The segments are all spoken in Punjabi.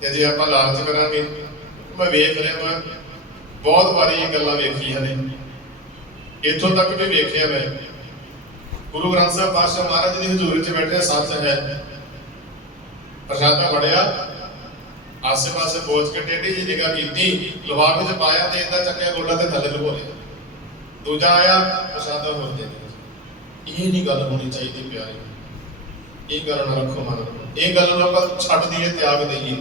ਤੇ ਜੇ ਆਪਾਂ ਲਾਲਚ ਕਰਾਂਗੇ, ਮੈਂ ਵੇਖ ਰਿਹਾ ਮੈਂ ਬਹੁਤ ਵਾਰੀ ਇਹ ਗੱਲਾਂ ਵੇਖੀਆਂ ਨੇ। ਇੱਥੋਂ ਤੱਕ ਵੀ ਵੇਖਿਆ ਮੈਂ। ਗੁਰੂ ਗ੍ਰੰਥ ਸਾਹਿਬ ਪਾਤਸ਼ਾਹ ਮਹਾਰਾਜ ਦੀ ਹਜ਼ੂਰੀ 'ਚ ਬੈਠੇ ਸੱਚ ਹੈ। ਪ੍ਰਸ਼ਾਦਾ ਫੜਿਆ ਆਸੇ ਪਾਸੇ ਬੋਝ ਕੇ ਟੇਢੀ ਜੀ ਨਿਗਾਹ ਕੀਤੀ, ਲਿਫਾਫੇ 'ਚ ਪਾਇਆ ਤੇ ਇਹਦਾ ਚੱਕਿਆ ਗੋਡਾ ਤੇ ਥੱਲੇ ਲੁਕੋ ਲਿਆ। ਦੂਜਾ ਆਇਆ, ਪ੍ਰਸ਼ਾਦਾ ਹੋਰ ਦੇ ਇਹ ਨਹੀਂ ਗੱਲ ਹੋਣੀ ਚਾਹੀਦੀ ਪਿਆਰੇ। ਇਹ ਗੱਲ ਨਾ ਰੱਖੋ ਮਨ ਇਹ ਗੱਲ ਨੂੰ ਆਪਾਂ ਛੱਡ ਦਈਏ, ਤਿਆਗ ਦਈਏ।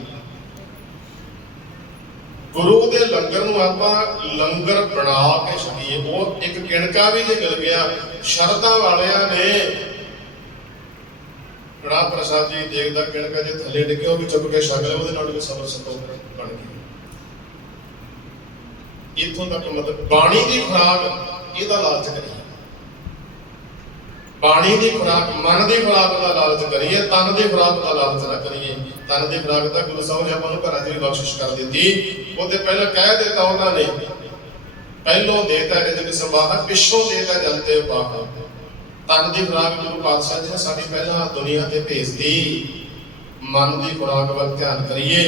ਗੁਰੂ ਦੇ ਲੰਗਰ ਨੂੰ ਆਪਾਂ ਲੰਗਰ ਬਣਾ ਕੇ ਛਕੀਏ। ਉਹ ਇੱਕ ਕਿਣਕਾ ਵੀ ਜੇ ਮਿਲ ਗਿਆ, ਸ਼ਰਧਾ ਵਾਲਿਆਂ ਨੇ ਕੜਾ ਪ੍ਰਸਾਦ ਜੀ ਦੇਖਦਾ ਕਿਣਕਾ ਜੇ ਥੱਲੇ ਡਿੱਗੇ, ਉਹ ਵੀ ਚੁੱਕ ਕੇ ਛਕ ਲਿਆ ਉਹਦੇ ਨਾਲ ਵੀ ਸਬਰ ਸੰਤੋਖ ਬਣ ਗਈ ਇਥੋਂ ਤੱਕ ਮਤਲਬ ਬਾਣੀ ਦੀ ਖੁਰਾਕ ਇਹਦਾ ਲਾਲਚ ਕਰੀਏ। ਬਾਣੀ ਦੀ ਖੁਰਾਕ ਮਨ ਦੀ ਖੁਰਾਕ ਦਾ ਲਾਲਚ ਕਰੀਏ, ਤਨ ਦੀ ਖੁਰਾਕ ਦਾ ਲਾਲਚ ਨਾ ਕਰੀਏ। ਤਨ ਦੀ ਖੁਰਾਕ ਤਾਂ ਗੁਰੂ ਸਾਹਿਬ ਨੇ ਆਪਾਂ ਨੂੰ ਘਰਾਂ ਦੀ ਵੀ ਬਖਸ਼ਿਸ਼ ਕਰ ਦਿੱਤੀ। ਉਹ ਤੇ ਪਹਿਲਾਂ ਕਹਿ ਦਿੱਤਾ ਉਹਨਾਂ ਨੇ, ਪਹਿਲੋਂ ਦੇਤਾ ਰਿਜਕ ਸਮਾਹ ਪਿੱਛੋਂ ਦੇਤਾ ਜਲਤੇ ਪਾਪ ਤਨ ਦੀ ਖੁਰਾਕ ਗੁਰੂ ਪਾਤਸ਼ਾਹ ਜੀ ਨੇ ਸਾਡੀ ਪਹਿਲਾਂ ਦੁਨੀਆ ਤੇ ਭੇਜਦੀ ਮਨ ਦੀ ਖੁਰਾਕ ਵੱਲ ਧਿਆਨ ਕਰੀਏ।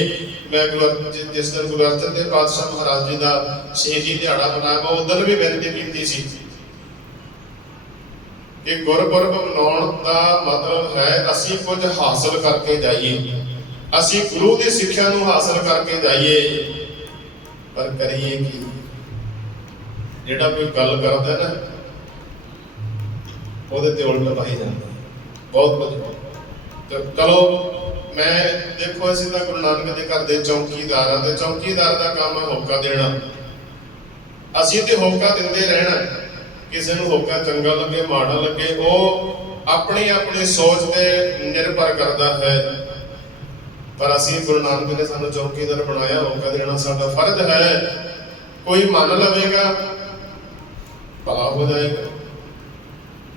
ਮੈਂ ਗੁਰੂ ਜਿਸ ਦਿਨ ਗੁਰੂ ਅਰਜਨ ਦੇਵ ਪਾਤਸ਼ਾਹ ਮਹਾਰਾਜ ਜੀ ਦਾ ਸ਼ਹੀਦੀ ਦਿਹਾੜਾ ਮਨਾਇਆ, ਮੈਂ ਉਦੋਂ ਵੀ ਬੇਨਤੀ ਕੀਤੀ ਸੀ ਕਿ ਗੁਰਪੁਰਬ ਮਨਾਉਣ ਦਾ ਮਤਲਬ ਹੈ, ਅਸੀਂ ਕੁਝ ਹਾਸਲ ਕਰਕੇ ਜਾਈਏ। ਅਸੀਂ ਗੁਰੂ ਦੀ ਸਿੱਖਿਆ ਨੂੰ ਹਾਸਲ ਕਰਕੇ ਜਾਈਏ, ਪਰ ਕਰੀਏ ਕੀ? ਜਿਹੜਾ ਕੋਈ ਗੱਲ ਕਰਦਾ ਨਾ, ਉਹਦੇ ਤੇ ਉਲਟ ਪਾਈ ਜਾਂਦਾ। ਬਹੁਤ ਕੁਝ ਤੇ ਚਲੋ, ਮੈਂ ਦੇਖੋ, ਅਸੀਂ ਤਾਂ ਗੁਰੂ ਨਾਨਕ ਦੇ ਘਰ ਦੇ ਚੌਕੀਦਾਰ ਤੇ ਚੌਕੀਦਾਰ ਦਾ ਕੰਮ ਹੈ ਹੋਕਾ ਦੇਣਾ। ਅਸੀਂ ਤੇ ਹੋਕਾ ਦਿੰਦੇ ਰਹਿਣਾ। ਕਿਸੇ ਨੂੰ ਹੋਕਾ ਚੰਗਾ ਲੱਗੇ, ਮਾੜਾ ਲੱਗੇ, ਉਹ ਆਪਣੀ ਆਪਣੀ ਸੋਚ ਤੇ ਨਿਰਭਰ ਕਰਦਾ ਹੈ। ਪਰ ਅਸੀਂ ਗੁਰੂ ਨਾਨਕ ਨੇ ਸਾਨੂੰ ਚੌਕੀਦਾਰ ਬਣਾਇਆ ਹੋਕਾ ਦੇਣਾ ਸਾਡਾ ਫਰਜ਼ ਹੈ। ਕੋਈ ਮੰਨ ਲਵੇਗਾ, ਭਲਾ ਹੋ ਜਾਏਗਾ।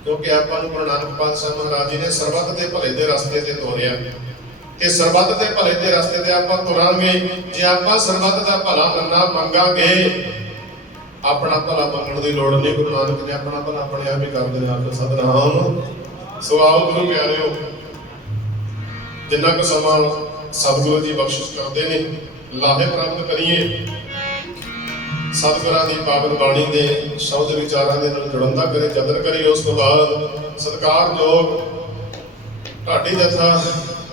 ਕਿਉਂਕਿ ਆਪਾਂ ਨੂੰ ਗੁਰੂ ਨਾਨਕ ਪਾਤਸ਼ਾਹ ਮਹਾਰਾਜ ਜੀ ਨੇ ਸਰਬੱਤ ਦੇ ਭਲੇ ਦੇ ਰਸਤੇ ਤੇ ਤੋਰਿਆ। ਤੇ ਸਰਬੱਤ ਦੇ ਭਲੇ ਦੇ ਰਸਤੇ ਤੇ ਆਪਾਂ ਤੁਰਾਂਗੇ। ਜੇ ਆਪਾਂ ਸਰਬੱਤ ਦਾ ਭਲਾ ਮੰਨਾ, ਮੰਗਾਂਗੇ, ਆਪਣਾ ਭਲਾ ਮੰਗਣ ਦੀ ਲੋੜ ਨਹੀਂ। ਗੁਰੂ ਨਾਨਕ ਨੇ ਆਪਣਾ ਭਲਾ ਆਪਣੇ ਆਪ ਹੀ ਕਰ ਦੇਣਾ ਆਖੋ ਸਤਨਾਮ। ਸੋ ਆਓ ਗੁਰੂ ਪਿਆਰਿਓ, ਜਿੰਨਾ ਕੁ ਸਮਾਂ ਸਤਿਗੁਰੂ ਜੀ ਬਖਸ਼ਿਸ਼ ਕਰਦੇ ਨੇ ਲਾਭੇ ਪ੍ਰਾਪਤ ਕਰੀਏ। ਸਤਿਗੁਰਾਂ ਦੀ ਪਾਵਨ ਬਾਣੀ ਦੇ ਸ਼ਬਦ ਵਿਚਾਰਾਂ ਦੇ ਨਾਲ ਜੁੜਨ ਦਾ ਕਰੇ ਯਤਨ ਕਰੀ ਉਸ ਤੋਂ ਬਾਅਦ ਸਤਿਕਾਰਯੋਗ ਢਾਡੀ ਜਥਾ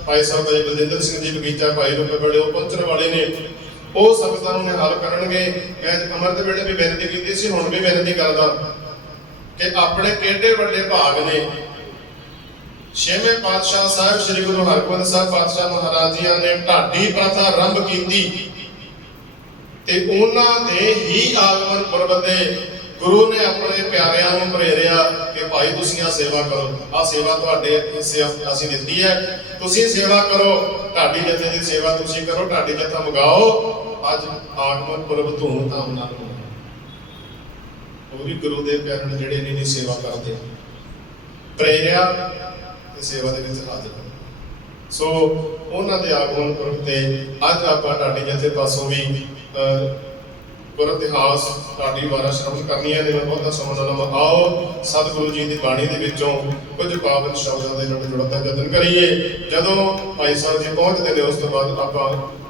ਭਾਈ ਸਾਹਿਬ ਜੀ ਬਲਜਿੰਦਰ ਸਿੰਘ ਜੀ ਬਗੀਚਾ ਭਾਈ ਰੂਪੇ ਬੜੇ ਉਹ ਪਹੁੰਚਣ ਵਾਲੇ ਨੇ। ਉਹ ਸੰਗਤਾਂ ਨੂੰ ਨਿਹਾਲ ਕਰਨਗੇ। ਮੈਂ ਅਮਰਤ ਵੇਲੇ ਵੀ ਬੇਨਤੀ ਕੀਤੀ ਸੀ, ਹੁਣ ਵੀ ਬੇਨਤੀ ਕਰਦਾ ਕਿ ਆਪਣੇ ਕਿਹੜੇ ਵੱਡੇ ਭਾਗ ਨੇ ਛੇਵੇਂ ਪਾਤਸ਼ਾਹ ਸਾਹਿਬ, ਸ੍ਰੀ ਗੁਰੂ ਹਰਗੋਬਿੰਦ ਸਾਹਿਬ ਪਾਤਸ਼ਾਹ ਮਹਾਰਾਜ ਜੀ ਨੇ ਢਾਡੀ ਪ੍ਰਥਾ ਆਰੰਭ ਕੀਤੀ ਤੇ ਉਹਨਾਂ ਦੇ ਹੀ ਆਗਮਨ ਪੁਰਬ ਤੇ ਗੁਰੂ ਨੇ ਆਪਣੇ ਪਿਆਰਿਆਂ ਨੂੰ ਪ੍ਰੇਰਿਆ ਕਿ ਭਾਈ ਤੁਸੀਂ ਆ ਸੇਵਾ ਕਰੋ। ਆ ਸੇਵਾ ਤੁਹਾਡੇ ਹਿੱਸੇ ਅਸੀਂ ਦਿੱਤੀ ਹੈ। ਤੁਸੀਂ ਸੇਵਾ ਕਰੋ। ਢਾਡੀ ਜਥੇ ਦੀ ਸੇਵਾ ਤੁਸੀਂ ਕਰੋ। ਢਾਡੀ ਜਥਾ ਮਗਾਓ ਅੱਜ ਆਗਮਨ ਪੁਰਬ ਧੂਮ ਧਾਮ ਨਾਲ ਮਨਾਓ ਉਹ ਵੀ ਗੁਰੂ ਦੇ ਪਿਆਰਿਆਂ ਜਿਹੜੇ ਨੇ ਸੇਵਾ ਕਰਦੇ ਪ੍ਰੇਰਿਆ ਤੇ ਸੇਵਾ ਦੇ ਵਿੱਚ ਹਾਜ਼ਰ ਹੋਏ ਸੋ ਉਹਨਾਂ ਦੇ ਆਗਮਨ ਪੁਰਬ ਤੇ ਅੱਜ ਆਪਾਂ ਢਾਡੀ ਜਥੇ ਪਾਸੋਂ ਵੀ ਅਹ, ਇਤਿਹਾਸ ਢਾਡੀ ਵਾਰਾ ਸ਼ਰਵਣ ਕਰਨੀਆਂ ਨੇ ਮੈਂ ਬਹੁਤਾ ਸਮਾਂ ਨਾ ਲਵਾਂ ਸਤਿਗੁਰੂ ਜੀ ਦੀ ਬਾਣੀ ਦੇ ਵਿੱਚੋਂ ਕੁਝ ਪਾਵਨ ਸ਼ਬਦਾਂ ਦੇ ਨਾਲ ਜੁੜਨ ਯਤਨ ਕਰੀਏ। ਜਦੋਂ ਭਾਈ ਸਾਹਿਬ ਜੀ ਪਹੁੰਚਦੇ ਨੇ ਉਸ ਤੋਂ ਬਾਅਦ ਆਪਾਂ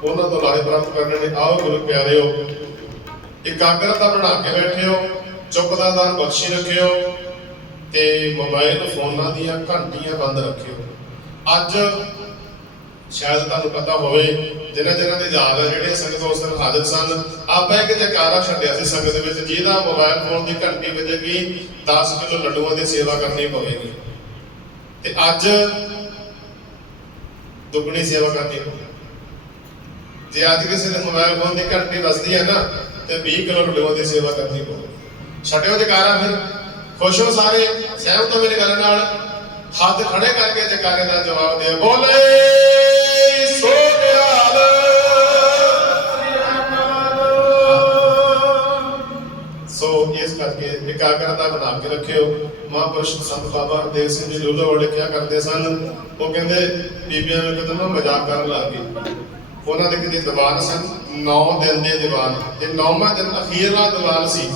ਉਹਨਾਂ ਤੋਂ ਲਾਹੇ ਪ੍ਰਾਪਤ ਕਰਨੇ ਨੇ। ਆਓ ਗੁਰੂ ਪਿਆਰਿਓ ਇਕਾਗਰਤਾ ਬਣਾ ਕੇ ਬੈਠਿਓ ਚੁੱਪ ਦਾ ਦਾਨ ਬਖਸ਼ੀ ਰੱਖਿਓ। ਤੇ ਮੋਬਾਈਲ ਫੋਨਾਂ ਦੀਆਂ ਘੰਟੀਆਂ ਬੰਦ ਰੱਖਿਓ। ਅੱਜ ਸ਼ਾਇਦ ਤੁਹਾਨੂੰ ਪਤਾ ਹੋਵੇ ਜਿਨ੍ਹਾਂ ਜਿਨ੍ਹਾਂ ਦੇ ਯਾਦ ਆ ਜਿਹੜੇ ਸੰਗਤ ਉਸ ਦਿਨ ਹਾਜ਼ਰ ਸਨ। ਆਪਾਂ ਇੱਕ ਜਕਾਰਾ ਛੱਡਿਆ ਸੀ ਸੰਗਤ ਵਿੱਚ, ਜਿਹਦਾ ਮੋਬਾਈਲ ਫੋਨ ਦੀ ਘੰਟੀ ਵੱਜੇਗੀ 10 ਕਿਲੋ ਲੱਡੂਆਂ ਦੀ ਸੇਵਾ ਕਰਨੀ ਪਵੇਗੀ। ਤੇ ਅੱਜ ਦੁੱਗਣੀ ਸੇਵਾ ਕਰਨੀ ਪਵੇਗੀ। ਜੇ ਅੱਜ ਕਿਸੇ ਦੇ ਮੋਬਾਈਲ ਫੋਨ ਦੀ ਘੰਟੀ ਵੱਜਦੀ ਹੈ ਨਾ, ਤੇ 20 ਕਿਲੋ ਲੱਡੂਆਂ ਦੀ ਸੇਵਾ ਕਰਨੀ ਪਵੇਗੀ। ਛੱਡਿਓ ਜਕਾਰਾ ਫਿਰ। ਖੁਸ਼ ਹੋ ਸਾਰੇ, ਸਹਿਮਤ ਹੋ ਮੇਰੇ ਗੱਲ ਨਾਲ। ਹੱਥ ਖੜੇ ਕਰਕੇ ਜਕਾਰੇ ਦਾ ਜਵਾਬ ਦਿਓ ਬੋਲੇ, ਸੋ ਨਿਹਾਲ। ਸੋ ਇਸ ਕਰਕੇ ਇਕਾਗਰਤਾ ਬਣਾ ਕੇ ਰੱਖਿਓ। ਮਹਾਂਪੁਰਸ਼ ਸੰਤ ਬਾਬਾ ਹਰਦੇਵ ਸਿੰਘ ਜੀ ਲੋਲੋ ਵਾਲੇ ਕਿਹਾ ਕਰਦੇ ਸਨ। ਉਹ ਕਹਿੰਦੇ, ਬੀਬੀਆਂ ਨੂੰ ਕਦਮ ਨਾ ਮਜ਼ਾਕ ਕਰਨ ਲੱਗ ਗਏ ਉਹਨਾਂ ਦੇ ਕਿਤੇ ਦੀਵਾਨ ਸਨ। 9 ਦਿਨ ਦੇ ਦੀਵਾਨ। ਤੇ 9ਵਾਂ ਦਿਨ ਅਖੀਰਲਾ ਦੀਵਾਨ ਸੀ।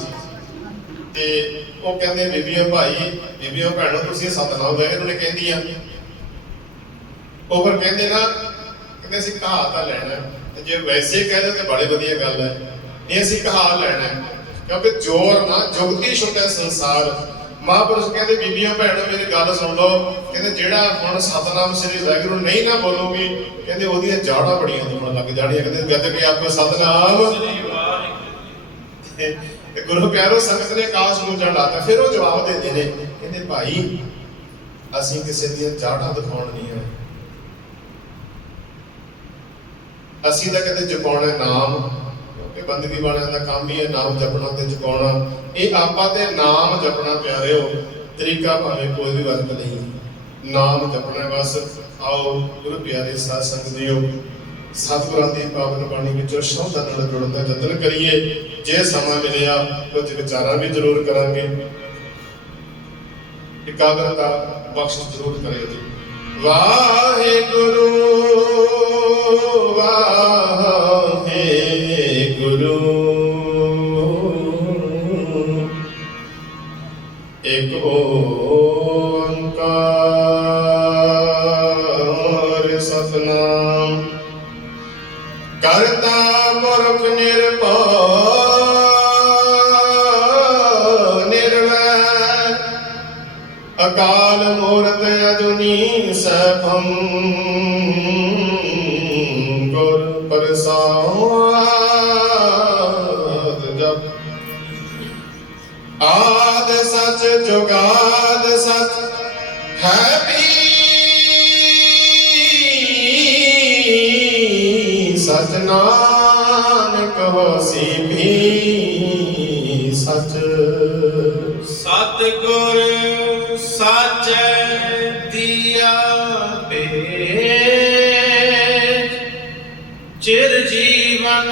ਤੇ ਉਹ ਕਹਿੰਦੇ ਬੀਬੀਆਂ ਭਾਈ ਬੀਬੀਆਂ ਭੈਣੋ ਤੁਸੀਂ ਸਤਨਾਮ ਵਾਹਿਗੁਰੂ ਨੇ ਕਹਿੰਦੀਆਂ ਉਹ ਫਿਰ ਕਹਿੰਦੇ ਨਾ ਕਿ ਅਸੀਂ ਕਹਾ ਤਾਂ ਲੈਣਾ ਹੈ। ਤੇ ਜੇ ਵੈਸੇ ਕਹਿ ਤੇ ਬੜੀ ਵਧੀਆ ਗੱਲ ਹੈ। ਇਹ ਅਸੀਂ ਕਹਾ ਲੈਣਾ ਕਿਉਂਕਿ ਜੋਰ ਨਾ, ਜੁਗਤੀ ਛੁੱਟੇ ਸੰਸਾਰ। ਮਹਾਂਪੁਰਸ਼ ਕਹਿੰਦੇ ਬੀਬੀਆਂ ਭੈਣੋ, ਮੇਰੀ ਗੱਲ ਸੁਣ ਲਓ। ਕਹਿੰਦੇ, ਜਿਹੜਾ ਹੁਣ ਸਤਨਾਮ ਸ੍ਰੀ ਵਾਹਿਗੁਰੂ ਨਹੀਂ ਨਾ ਬੋਲੂਗੀ, ਕਹਿੰਦੇ, ਉਹਦੀਆਂ ਜਾੜਾਂ ਬੜੀਆਂ ਹੋਣ ਲੱਗ ਜਾਣੀਆਂ। ਕਹਿੰਦੇ, ਗੱਦ ਕੇ ਆਪਕੋ ਸਤਨਾਮ ਤੇ ਗੁਰੂ ਪਿਆਰੋ ਸੰਗਤ ਨੇ ਕਾਸ਼ ਨੂੰ ਜੜਾਤਾ ਫਿਰ ਉਹ ਜਵਾਬ ਦਿੰਦੇ ਨੇ, ਕਹਿੰਦੇ, ਭਾਈ, ਅਸੀਂ ਕਿਸੇ ਦੀਆਂ ਜਾੜਾਂ ਦਿਖਾਉਣ ਨਹੀਂ ਆਏ। ਅਸੀਂ ਤਾਂ ਕਦੇ ਜਪਾਉਣਾ ਨਾਮ, ਕਿਉਂਕਿ ਬੰਦਗੀ ਵਾਲਿਆਂ ਦਾ ਕੰਮ ਹੀ ਹੈ ਨਾਮ ਜਪਣਾ ਤੇ ਜਪਾਉਣਾ। ਇਹ ਆਪਾਂ ਤੇ ਨਾਮ ਜਪਣਾ, ਪਿਆਰਿਓ, ਤਰੀਕਾ ਭਾਵੇਂ ਕੋਈ ਵੀ ਵਰਤ ਨਹੀਂ ਨਾਮ ਜਪਣਾ ਬਸ। ਆਓ, ਗੁਰੂ ਪਿਆਰੇ ਸਾਧ ਸੰਗਤ ਜੀਓ। ਸਤਿਗੁਰਾਂ ਦੀ ਪਾਵਨ ਬਾਣੀ ਵਿੱਚੋਂ ਸ਼ਬਦਾਂ ਨਾਲ ਜੁੜਨ ਦਾ ਯਤਨ ਕਰੀਏ। ਜੇ ਸਮਾਂ ਮਿਲਿਆ ਕੁਝ ਵਿਚਾਰਾਂ ਵੀ ਜ਼ਰੂਰ ਕਰਾਂਗੇ। ਇਕਾਗਰਤਾ ਬਖਸ਼ਿਸ਼ ਜ਼ਰੂਰ ਕਰਿਓ ਜੀ। ਵਾਹਿਗੁਰੂ ਵਾਹਿਗੁਰੂ। ਸਚ। ਸਤਿਗੁਰ ਸਾਚੈ ਦੀਆ ਭੇਜ। ਚਿਰ ਜੀਵਨ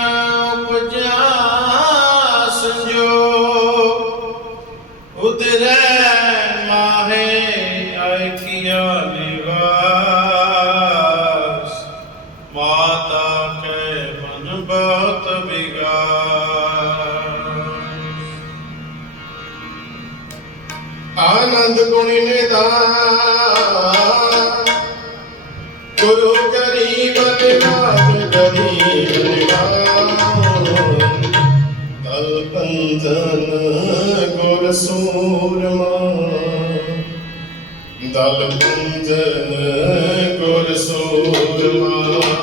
ਸੂਰਮਾ ਦਲ ਪੰਜਨ ਗੁਰ ਸੂਰਮਾ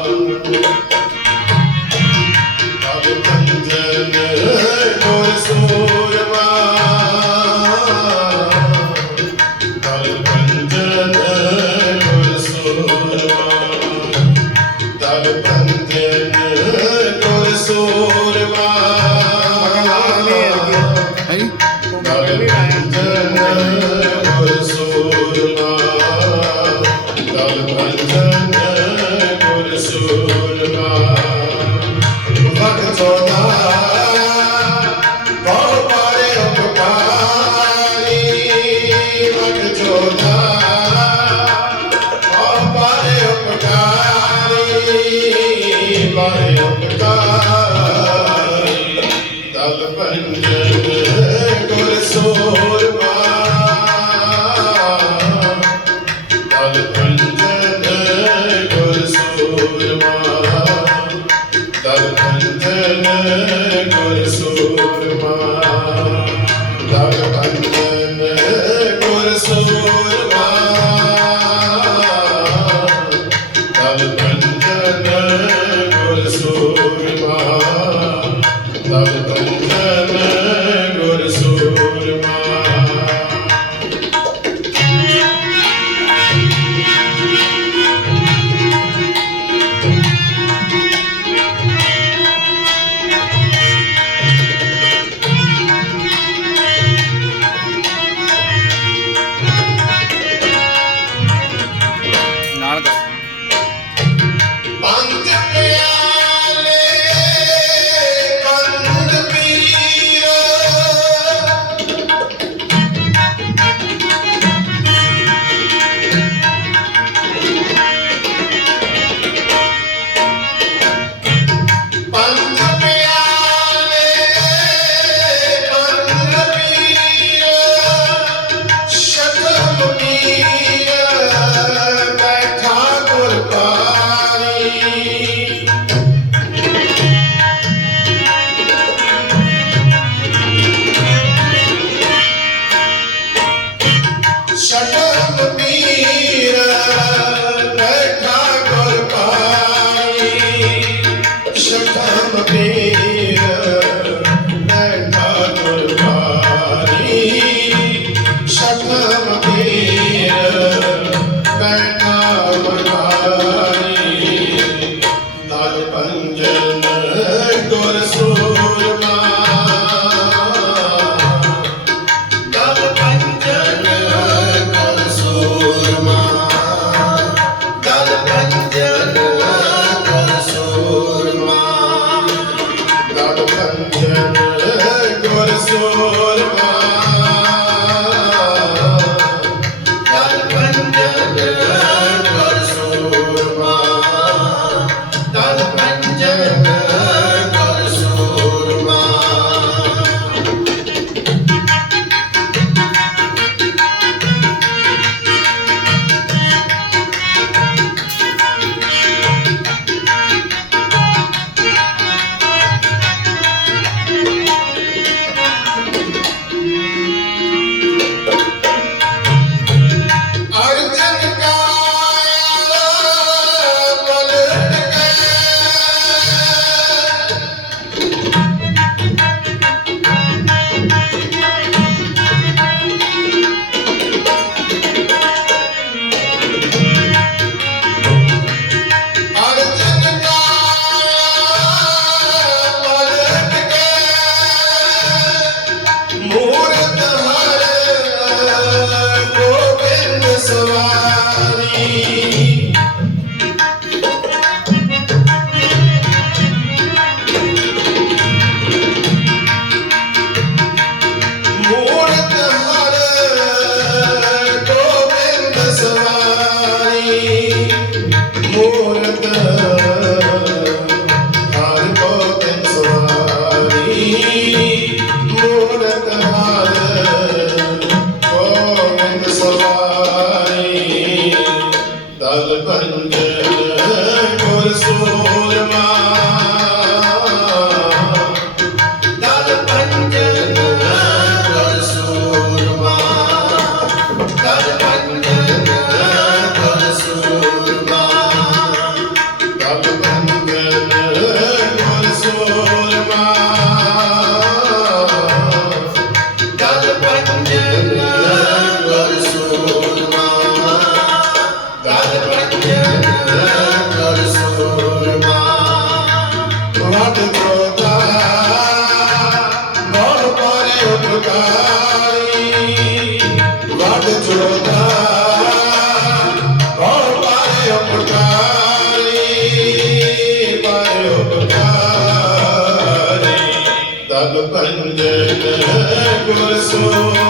ਗੁਰ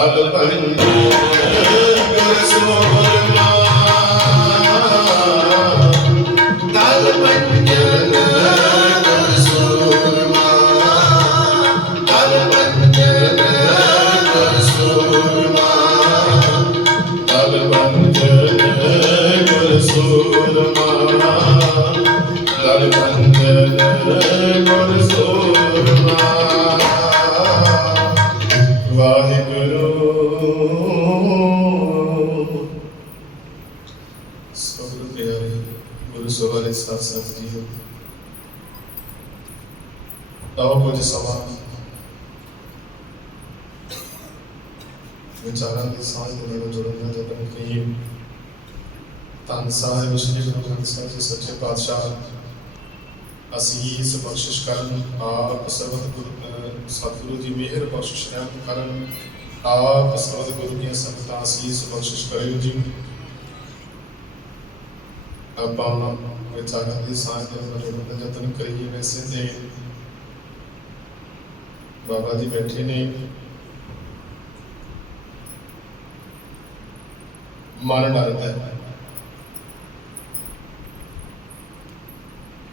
Alpha, Alpha, Alpha, Alpha, Alpha, Alpha, Alpha, Alpha, Alpha, Alpha, ਵਿਚਾਰਾਂ ਦੀ ਸਾਂਝ ਦੇ ਨਾਲ ਜੁੜਨ ਦਾ ਯਤਨ ਕਰੀਏ ਧੰਨ ਸਾਹਿਬ, ਸ੍ਰੀ ਗੁਰੂ ਗ੍ਰੰਥ ਸਾਹਿਬ ਜੀ, ਸੱਚੇ ਪਾਤਸ਼ਾਹ, ਅਸੀਸ ਬਖਸ਼ਿਸ਼ ਕਰਨ, ਆਪ ਸਰਬਤ ਗੁਰੂ ਸਤਿਗੁਰੂ ਜੀ ਮਿਹਰ ਬਖਸ਼ਿਸ਼ ਰਹਿਮ ਕਰਨ, ਆਪ ਸਰਬਤ ਗੁਰੂ ਦੀਆਂ ਸੰਗਤਾਂ ਅਸੀਸ ਬਖਸ਼ਿਸ਼ ਕਰਿਓ ਜੀ। ਆਪਾਂ ਵਿਚਾਰਾਂ ਦੀ ਸਾਂਝ ਦੇ ਨਾਲ ਜੁੜਨ ਦਾ ਯਤਨ ਕਰੀਏ ਵੈਸੇ ਤੇ। ਬਾਬਾ ਜੀ ਬੈਠੇ ਨੇ। ਮਨ ਡਰਦਾ ਹੈ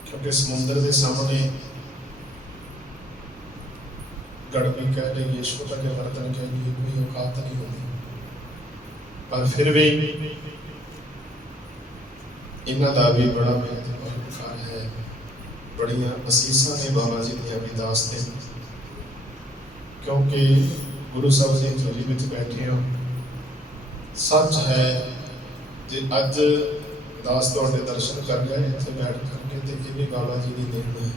ਕਿਉਂਕਿ ਸਮੁੰਦਰ ਦੇ ਸਾਹਮਣੇ ਗੜਬੀ ਕਹਿ ਲਈ ਛੋਟਾ ਜਿਹਾ ਵਰਤਨ ਕਹਿ ਲਈ ਕੋਈ ਔਕਾਤ ਨਹੀਂ ਹੁੰਦੀ। ਪਰ ਫਿਰ ਵੀ ਇਹਨਾਂ ਦਾ ਵੀ ਬੜਾ ਮਹੱਤਵਪੂਰਨ ਹੈ। ਬੜੀਆਂ ਅਸੀਸਾਂ ਨੇ ਬਾਬਾ ਜੀ ਦੀਆਂ ਅਰਦਾਸ ਨੇ ਕਿਉਂਕਿ ਗੁਰੂ ਸਾਹਿਬ ਜੀ ਝੋਲੀ ਵਿੱਚ ਬੈਠੇ ਹੋ। ਸੱਚ ਹੈ ਜੇ ਅੱਜ ਦਾਸ ਤੁਹਾਡੇ ਦਰਸ਼ਨ ਕਰ ਲਿਆ, ਇੱਥੇ ਬੈਠ ਕਰਕੇ ਤੇ ਇਹ ਬਾਬਾ ਜੀ ਦੀ ਦੇਣ ਹੈ।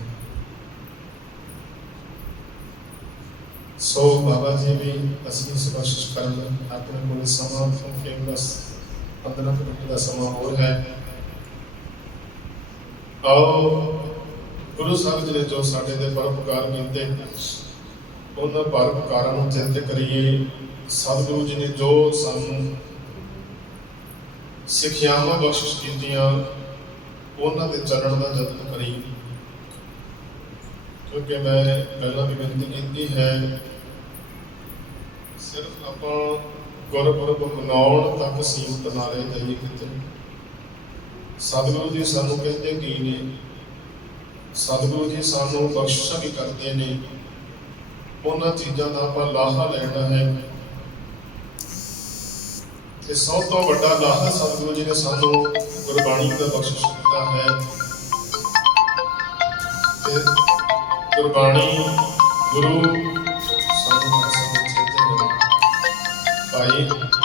ਸੋ ਬਾਬਾ ਜੀ ਵੀ ਅਸੀਂ ਇਸ ਬਖਸ਼ਿਸ਼ ਕਰਨ ਆਪਣੇ ਕੋਲ ਸਮਾਂ ਕਿਉਂਕਿ ਬਸ 15 ਮਿੰਟ ਦਾ ਸਮਾਂ ਹੋਰ ਹੈ। ਆਓ, ਗੁਰੂ ਸਾਹਿਬ ਜੀ ਨੇ ਜੋ ਸਾਡੇ ਦੇ ਪਰਉਪਕਾਰ ਕੀਤੇ, ਉਹਨਾਂ ਪਰਉਪਕਾਰਾਂ ਨੂੰ ਚਿੰਤ ਕਰੀਏ। ਸਤਿਗੁਰੂ ਜੀ ਨੇ ਜੋ ਸਾਨੂੰ ਸਿੱਖਿਆਵਾਂ ਬਖਸ਼ਿਸ਼ ਕੀਤੀਆਂ, ਉਹਨਾਂ ਤੇ ਚੱਲਣ ਦਾ ਯਤਨ ਕਰੀ। ਕਿਉਂਕਿ ਮੈਂ ਪਹਿਲਾਂ ਵੀ ਬੇਨਤੀ ਕੀਤੀ ਹੈ, ਸਿਰਫ ਆਪਾਂ ਗੁਰਪੁਰਬ ਮਨਾਉਣ ਤੱਕ ਸੀਮਤ ਨਾ ਰਹੇ ਜਾਈਏ ਕਿਤੇ। ਸਤਿਗੁਰੂ ਜੀ ਸਾਨੂੰ ਕਹਿੰਦੇ ਕੀ ਨੇ? ਸਤਿਗੁਰੂ ਜੀ ਸਾਨੂੰ ਬਖਸ਼ਿਸ਼ਾਂ ਵੀ ਕਰਦੇ ਨੇ। ਉਹਨਾਂ ਚੀਜ਼ਾਂ ਦਾ ਆਪਾਂ ਲਾਹਾ ਲੈਣਾ ਹੈ। ਤੇ ਸਭ ਤੋਂ ਵੱਡਾ ਲਾਹਾ ਸਤਿਗੁਰੂ ਜੀ ਨੇ ਸਾਨੂੰ ਗੁਰਬਾਣੀ ਦਾ ਬਖਸ਼ਿਸ਼ ਦਿੱਤਾ ਹੈ। ਤੇ ਗੁਰਬਾਣੀ ਗੁਰੂ ਸਾਨੂੰ ਹਰ ਚੇਤੇ ਭਾਈ